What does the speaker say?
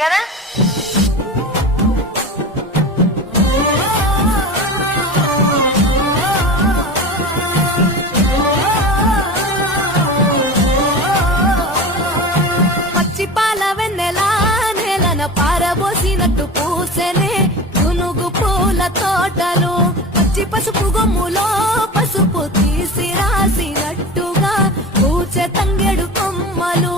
అర్థమైంది కదా. పచ్చి పాల వెన్నెలా నేలన పారబోసినట్టు పూసెనే గునుగు పూల తోటలు, పచ్చి పసుపు గొమ్ములో పసుపు తీసి రాసినట్టుగా పూచె తంగెడు కొమ్మలు,